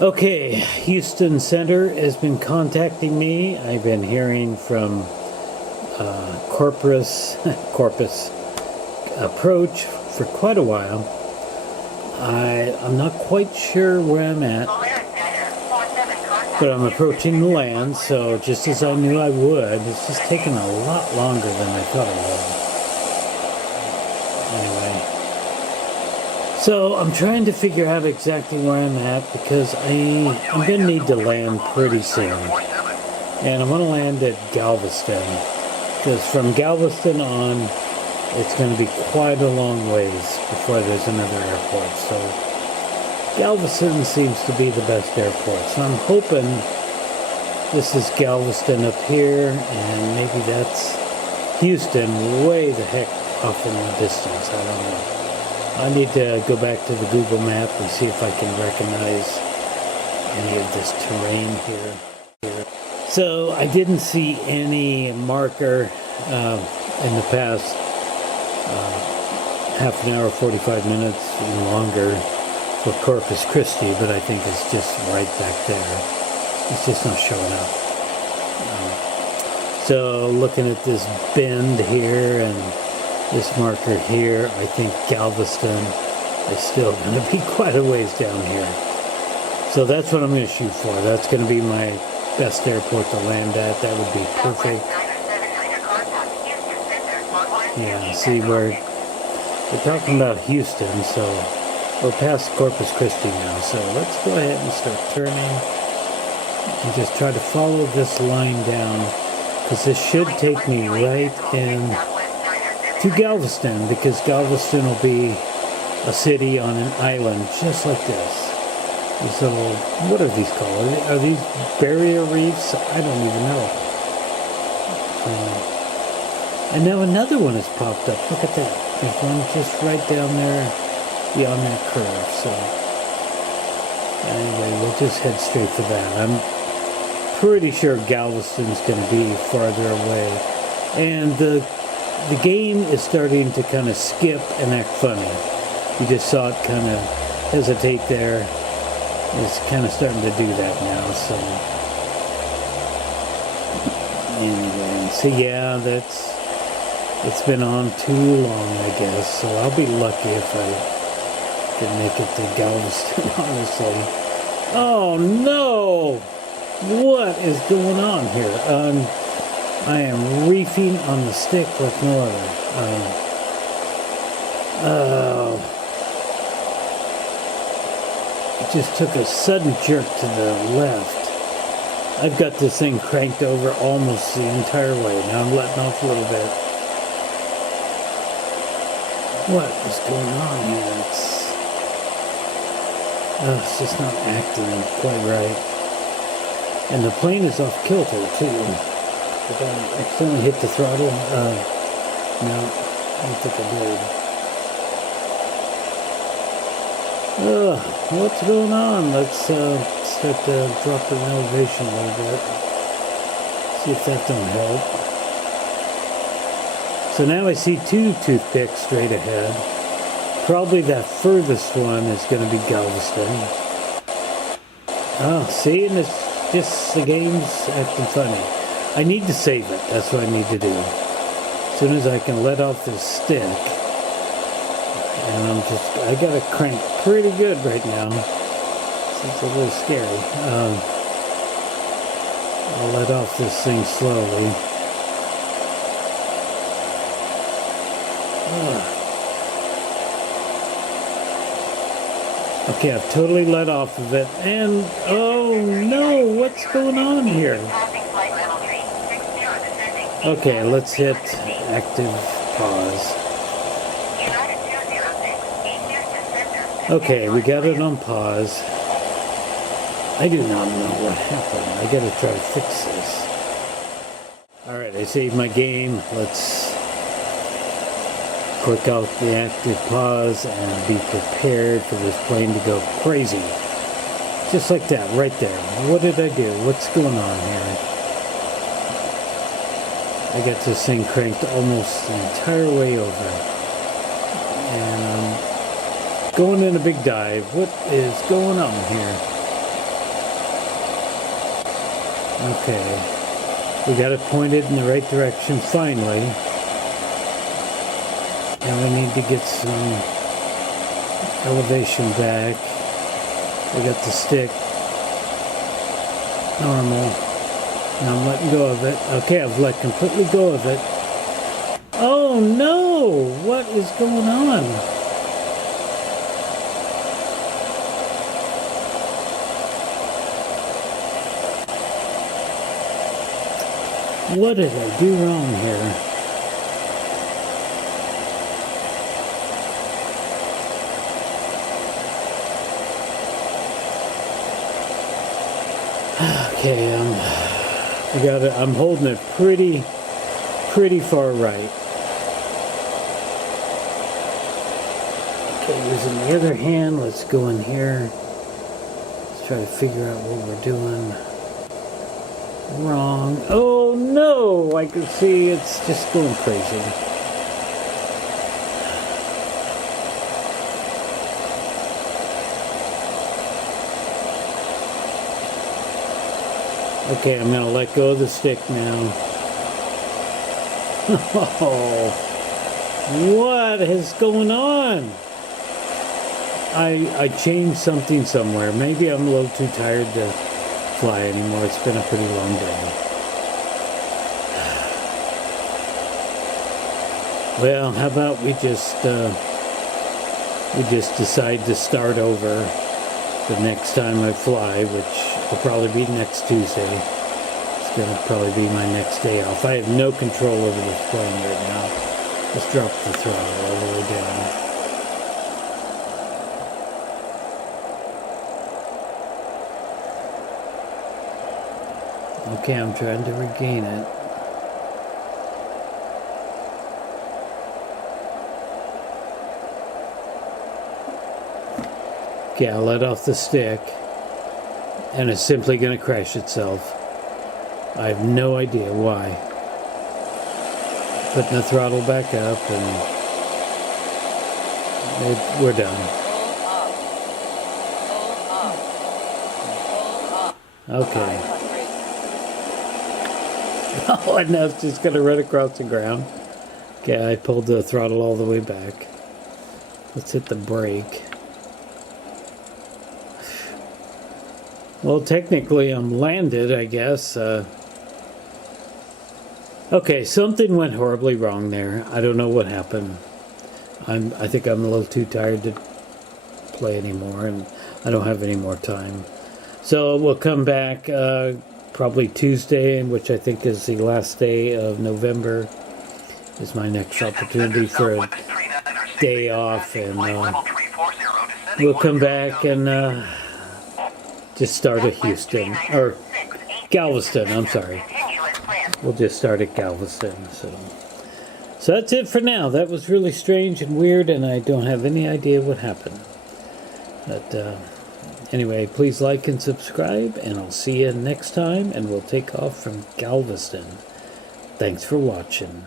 Okay, Houston Center has been contacting me. I've been hearing from Corpus Approach for quite a while. I'm not quite sure where I'm at, but I'm approaching the land, so just as I knew I would, it's just taking a lot longer than I thought it would. Anyway, so I'm trying to figure out exactly where I'm at because I'm going to need to land pretty soon. And I want to land at Galveston because from Galveston on, it's going to be quite a long ways before there's another airport. So Galveston seems to be the best airport. So I'm hoping this is Galveston up here, and maybe that's Houston way the heck off in the distance. I don't know. I need to go back to the Google map and see if I can recognize any of this terrain here. So I didn't see any marker in the past half an hour, 45 minutes, even longer for Corpus Christi, but I think it's just right back there. It's just not showing up. So looking at this bend here and this marker here, I think Galveston is still going to be quite a ways down here. So that's what I'm going to shoot for. That's going to be my best airport to land at. That would be perfect. Yeah, see, we're talking about Houston, so we're past Corpus Christi now. So let's go ahead and start turning and just try to follow this line down, because this should take me right in to Galveston, because Galveston will be a city on an island just like this. These little, what are these called? Are these barrier reefs? I don't even know. And now another one has popped up. Look at that. There's one just right down there beyond that curve. So anyway, we'll just head straight for that. I'm pretty sure Galveston's going to be farther away. And the game is starting to kind of skip and act funny. You just saw it kind of hesitate there. It's kind of starting to do that now. So anyway, so yeah, it's been on too long, I guess. So I'll be lucky if I can make it to Galveston, honestly. Oh no! What is going on here? I am reefing on the stick like no other. It just took a sudden jerk to the left. I've got this thing cranked over almost the entire way. Now I'm letting off a little bit. What is going on here? It's just not acting quite right. And the plane is off kilter too. Did I accidentally hit the throttle? No, I don't think I did. What's going on? Let's start to drop the elevation a little bit. See if that don't help. So now I see two toothpicks straight ahead. Probably that furthest one is going to be Galveston. Oh, see, and it's just the game's acting funny. I need to save it. That's what I need to do. As soon as I can let off this stick, and I got it cranked pretty good right now. So it's a little scary. I'll let off this thing slowly. Okay, I've totally let off of it, and oh no, what's going on here? Okay, let's hit active pause. Okay, we got it on pause. I do not know what happened. I gotta try to fix this. Alright, I saved my game. Let's click out the active pause and be prepared for this plane to go crazy. Just like that, right there. What did I do? What's going on here? I got this thing cranked almost the entire way over. And I'm going in a big dive. What is going on here? Okay. We got it pointed in the right direction finally. And we need to get some elevation back. We got the stick normal. Now I'm letting go of it. Okay, I've let completely go of it. Oh no! What is going on? What did I do wrong here? Okay, I'm holding it pretty far right. Okay, using the other hand, let's go in here. Let's try to figure out what we're doing wrong. Oh no! I can see it's just going crazy. Okay, I'm going to let go of the stick now. Oh, what is going on? I changed something somewhere. Maybe I'm a little too tired to fly anymore. It's been a pretty long day. Well, how about we just decide to start over the next time I fly, which will probably be next Tuesday. It's going to probably be my next day off. I have no control over this plane right now. Just drop the throttle all the way down. Okay, I'm trying to regain it. Okay, I'll let off the stick. And it's simply going to crash itself. I have no idea why. Putting the throttle back up and we're done. Okay. Oh, and now it's just going to run across the ground. Okay, I pulled the throttle all the way back. Let's hit the brake. Well, technically I'm landed, I guess. Okay, something went horribly wrong there. I don't know what happened. I think I'm a little too tired to play anymore, and I don't have any more time. So we'll come back probably Tuesday, in which I think is the last day of November, is my next opportunity for a day off, and we'll come back and just start at Houston, or Galveston, I'm sorry. We'll just start at Galveston. So that's it for now. That was really strange and weird, and I don't have any idea what happened. But anyway, please like and subscribe, and I'll see you next time, and we'll take off from Galveston. Thanks for watching.